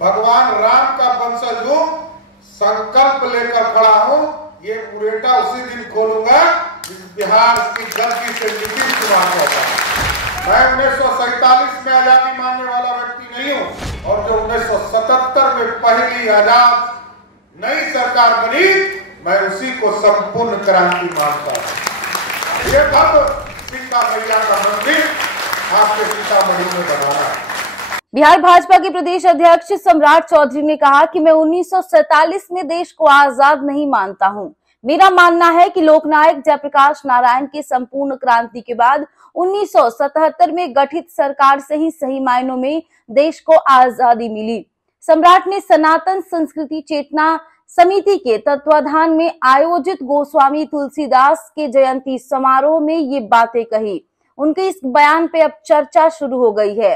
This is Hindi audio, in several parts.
भगवान राम का वंशज हूं, संकल्प लेकर खड़ा हूं। ये मुरेठा उसी दिन खोलूंगा जिस बिहार की गलती से नीतीश कुमार कहता है। मैं 1947 में आजादी मानने वाला व्यक्ति नहीं हूं, और जो 1977 में पहली आजाद नई सरकार बनी, मैं उसी को संपूर्ण क्रांति मानता हूं। ये भव्य सीता मैया का मंदिर आपके सीतामढ़ी में बनाना है। बिहार भाजपा के प्रदेश अध्यक्ष सम्राट चौधरी ने कहा कि मैं 1947 में देश को आजाद नहीं मानता हूं। मेरा मानना है कि लोकनायक जयप्रकाश नारायण की संपूर्ण क्रांति के बाद 1977 में गठित सरकार से ही सही मायनों में देश को आजादी मिली। सम्राट ने सनातन संस्कृति चेतना समिति के तत्वाधान में आयोजित गोस्वामी तुलसीदास के जयंती समारोह में ये बातें कही। उनके इस बयान पे अब चर्चा शुरू हो गई है।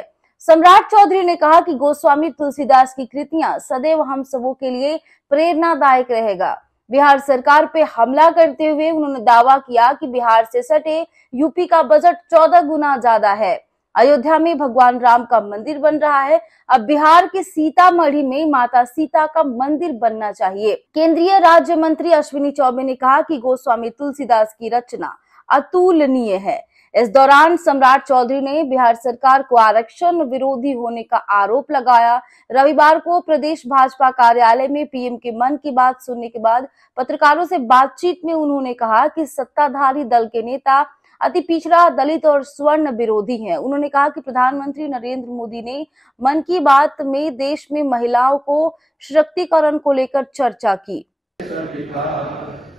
सम्राट चौधरी ने कहा कि गोस्वामी तुलसीदास की कृतियां सदैव हम सबों के लिए प्रेरणादायक रहेगा। बिहार सरकार पे हमला करते हुए उन्होंने दावा किया कि बिहार से सटे यूपी का बजट 14 गुना ज्यादा है। अयोध्या में भगवान राम का मंदिर बन रहा है, अब बिहार के सीतामढ़ी में माता सीता का मंदिर बनना चाहिए। केंद्रीय राज्य मंत्री अश्विनी चौबे ने कहा कि गोस्वामी तुलसीदास की रचना अतुलनीय है। इस दौरान सम्राट चौधरी ने बिहार सरकार को आरक्षण विरोधी होने का आरोप लगाया। रविवार को प्रदेश भाजपा कार्यालय में पीएम के मन की बात सुनने के बाद पत्रकारों से बातचीत में उन्होंने कहा कि सत्ताधारी दल के नेता अति पिछड़ा, दलित और स्वर्ण विरोधी हैं। उन्होंने कहा कि प्रधानमंत्री नरेंद्र मोदी ने मन की बात में देश में महिलाओं को सशक्तिकरण को लेकर चर्चा की।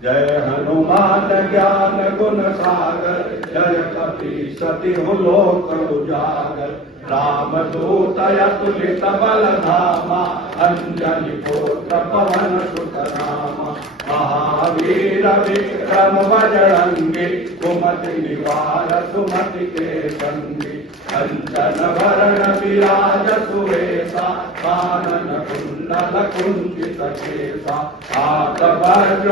जय हनुमान ज्ञान गुण सागर, जय कपी सती लोक उजागर। राम दूत अतुलित बल धामा, अंजनी पुत्र पवन सुत नामा। महावीर विक्रम बजरंगी, कुमति निवार सुमति के संगी। कंचन वरण विराज सुवेशा, कानन कुंडल कुंचित केसा। हाथ वज्र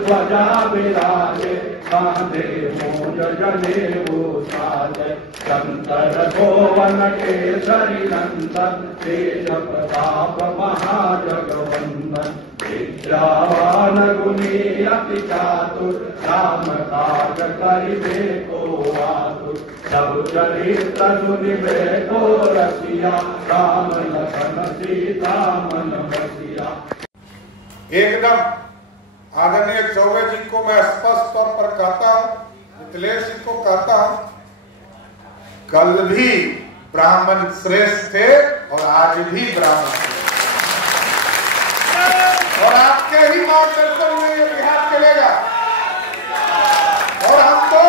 ध्वजा विराजे, कांधे मूंज जनेऊ साजे। शंकर भुवन केसरी नंदन, तेज प्रताप महाजगवंदन। विद्यावान गुणी अति चातुर, राम काज करिबे को आतुर। सब चरित्र सुनिबे को रसिया, राम लखन सीता मन बसिया। एकदम आदरणीय चौबे जी को मैं स्पष्ट तौर पर कहता हूं, मिथिलेश जी को कहता हूं, कल भी ब्राह्मण श्रेष्ठ थे और आज भी ब्राह्मण श्रेष्ठ, और आपके ही मार्गदर्शन में ये बिहार चलेगा। और हम तो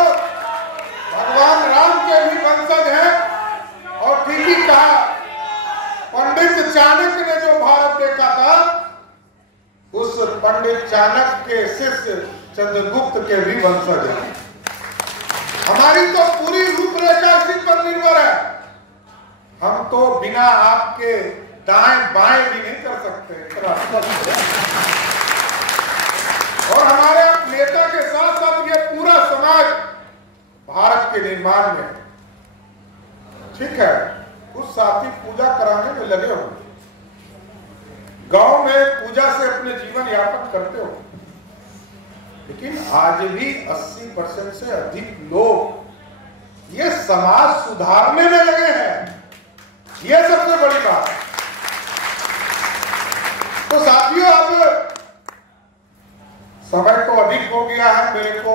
भगवान राम के भी वंशज हैं। और ठीक ही कहा, पंडित चाणक्य ने जो भारत देखा था, उस पंडित चाणक्य के शिष्य चंद्रगुप्त के भी वंशज हैं। हमारी तो पूरी रूपरेखा इसी पर निर्भर है। हम तो बिना आपके दाएं बाएं भी नहीं कर सकते। और हमारे नेता के साथ साथ ये पूरा समाज भारत के निर्माण में, ठीक है, कुछ साथी पूजा कराने में लगे होंगे, गांव में पूजा से अपने जीवन यापन करते हो, लेकिन आज भी 80% से अधिक लोग ये समाज सुधारने में लगे हैं। ये सबसे बड़ी बात है। तो साथियों, अब समय तो अधिक हो गया है, मेरे को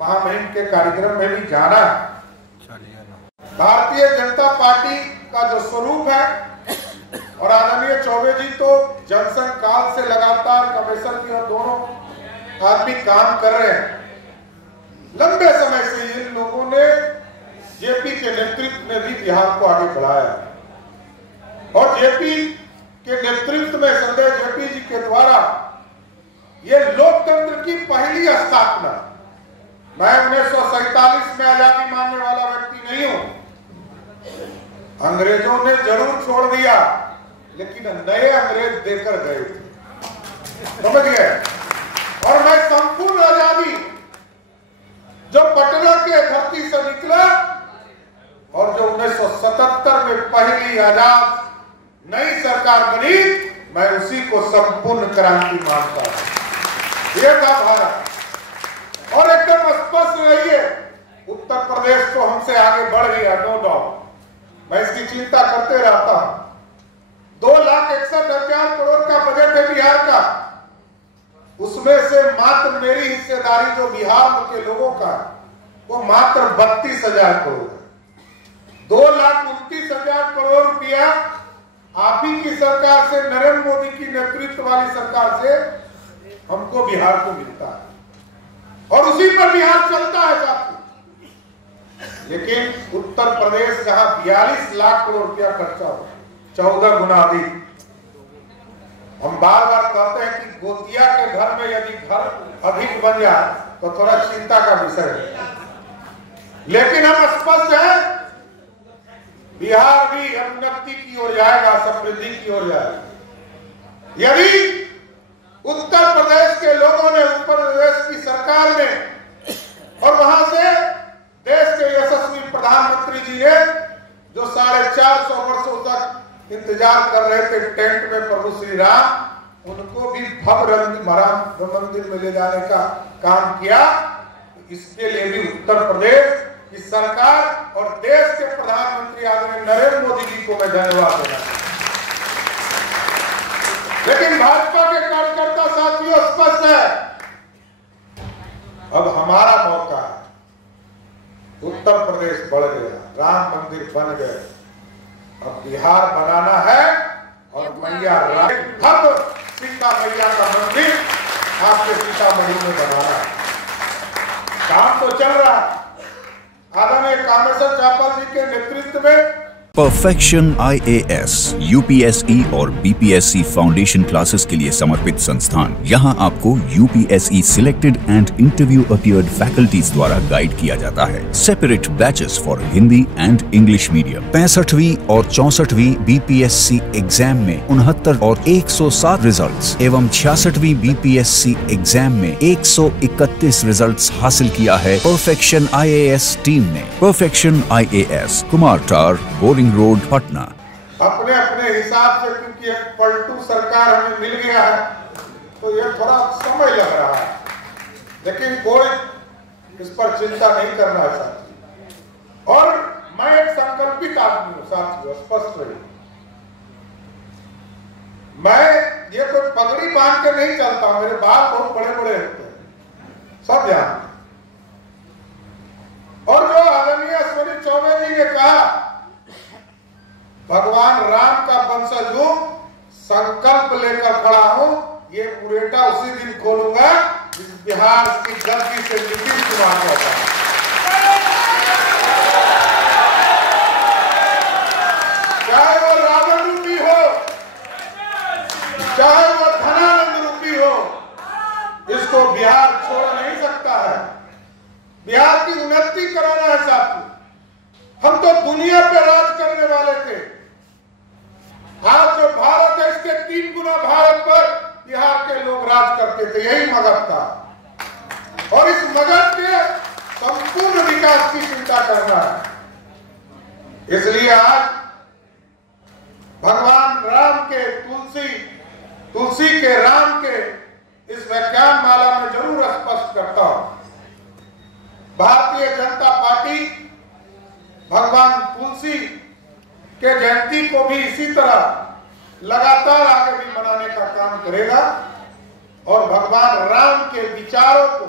महामहिम के कार्यक्रम में भी जाना है। भारतीय जनता पार्टी का जो स्वरूप है, और आदरणीय चौबे जी तो जनसंघ काल से लगातार कमिश्नर की और दोनों आदमी काम कर रहे हैं। लंबे समय से इन लोगों ने जेपी के नेतृत्व में भी बिहार को आगे बढ़ाया, और जेपी के नेतृत्व में संजय जेपी जी के द्वारा ये लोकतंत्र की पहली स्थापना। मैं 1947 में आजादी मानने वाला व्यक्ति नहीं हूं। अंग्रेजों ने जरूर छोड़ दिया, लेकिन नए अंग्रेज देकर गए थे, समझ गए। और मैं संपूर्ण आजादी जो पटना के धरती से निकला, और जो 1977 में पहली आजाद नई सरकार बनी, मैं उसी को संपूर्ण क्रांति मानता हूं। ये था भारत। और एकदम स्पष्ट रहिए, उत्तर प्रदेश तो हमसे आगे बढ़ गया, नो डाउट, मैं इसकी चिंता करते रहता हूं। 2,61,000 करोड़ का बजट है बिहार का, उसमें से मात्र मेरी हिस्सेदारी जो बिहार के लोगों का, वो मात्र 32,000 करोड़ है। 2,29,000 करोड़ रुपया आप ही की सरकार से, नरेंद्र मोदी की नेतृत्व वाली सरकार से हमको बिहार को मिलता है, और उसी पर बिहार चलता है साथी। लेकिन उत्तर प्रदेश जहां 42 लाख करोड़ रुपया खर्चा हो, 14 गुना अधिक। हम बार बार कहते हैं कि गोतिया के घर में यदि घर अधिक बन जाए तो थोड़ा चिंता का विषय है, लेकिन हम स्पष्ट है, बिहार भी उन्नति की ओर जाएगा, समृद्धि की ओर जाएगा। यदि उत्तर प्रदेश के लोगों ने उत्तर प्रदेश की सरकार में और वहां से देश के यशस्वी प्रधानमंत्री जी ने जो 450 वर्षों तक इंतजार कर रहे थे टेंट में प्रभु श्री राम, उनको भी भव्य राम मंदिर में ले जाने का काम किया। इसके लिए भी उत्तर प्रदेश की सरकार और देश के प्रधानमंत्री आदरणीय नरेंद्र मोदी जी को मैं धन्यवाद देना चाहता हूं। लेकिन भाजपा के कार्यकर्ता साथियों, स्पष्ट है, अब हमारा मौका है। उत्तर प्रदेश बढ़ गया, राम मंदिर बन गए, अब बिहार बनाना है, और मैया भव्य सीता मैया का मंदिर आपके सीतामढ़ी में बनाना है। काम तो चल रहा है, आदरणीय कामेश्वर जापाल जी के नेतृत्व में। परफेक्शन IAS, UPSE और BPSC फाउंडेशन क्लासेस के लिए समर्पित संस्थान। यहाँ आपको UPSE selected and interview appeared faculties द्वारा गाइड किया जाता है। Separate batches for Hindi and English medium. 65वीं और 64वीं BPSC एग्जाम में 69 और 107 रिजल्ट्स एवं 66वीं BPSC एग्जाम में 131 रिजल्ट्स हासिल किया है परफेक्शन IAS टीम ने। परफेक्शन IAS, कुमार टार, बोरिंग रोड, पटना। अपने अपने हिसाब से, क्योंकि एक पलटू सरकार हमें मिल गया है, तो ये थोड़ा समय लग रहा है, लेकिन कोई इस पर चिंता नहीं करना चाहती। और मैं एक संकल्पित आदमी हूं साथियों, स्पष्ट रही। मैं ये कोई पगड़ी बांध के नहीं चलता, मेरे बाल बहुत बड़े बड़े होते हैं, सब जानते। और जो आदरणीय अश्विनी चौबे जी ने कहा, भगवान राम का वंशज हूं, संकल्प लेकर खड़ा हूं, ये मुरेटा उसी दिन खोलूंगा जिस बिहार की गलती से नीतीश कुमार को हटा। चाहे वो रावण रूपी हो, चाहे वो धनानंद रूपी हो, इसको बिहार छोड़ नहीं सकता है। बिहार की उन्नति कराना है साथी। हम तो दुनिया पे राज करने वाले थे, आज जो भारत है इसके 3 गुना भारत पर बिहार के लोग राज करते थे, यही मगध था। और इस मगध के संपूर्ण विकास की चिंता करना है। इसलिए आज भगवान राम के तुलसी के राम के इस व्याख्यान माला में जरूर स्पष्ट करता हूं, भारतीय जनता पार्टी भगवान तुलसी के जयंती को भी इसी तरह लगातार आगे भी मनाने का काम करेगा। और भगवान राम के विचारों को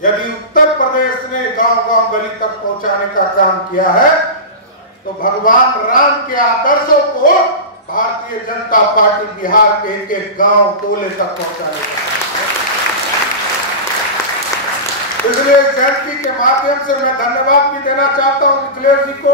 यदि उत्तर प्रदेश ने गांव-गांव गली तक पहुंचाने का काम किया है, तो भगवान राम के आदर्शों को भारतीय जनता पार्टी बिहार के एक-एक गांव टोले तक पहुंचाने का। इसलिए जयंती के माध्यम से मैं धन्यवाद भी देना चाहता हूं निखिलेश जी को,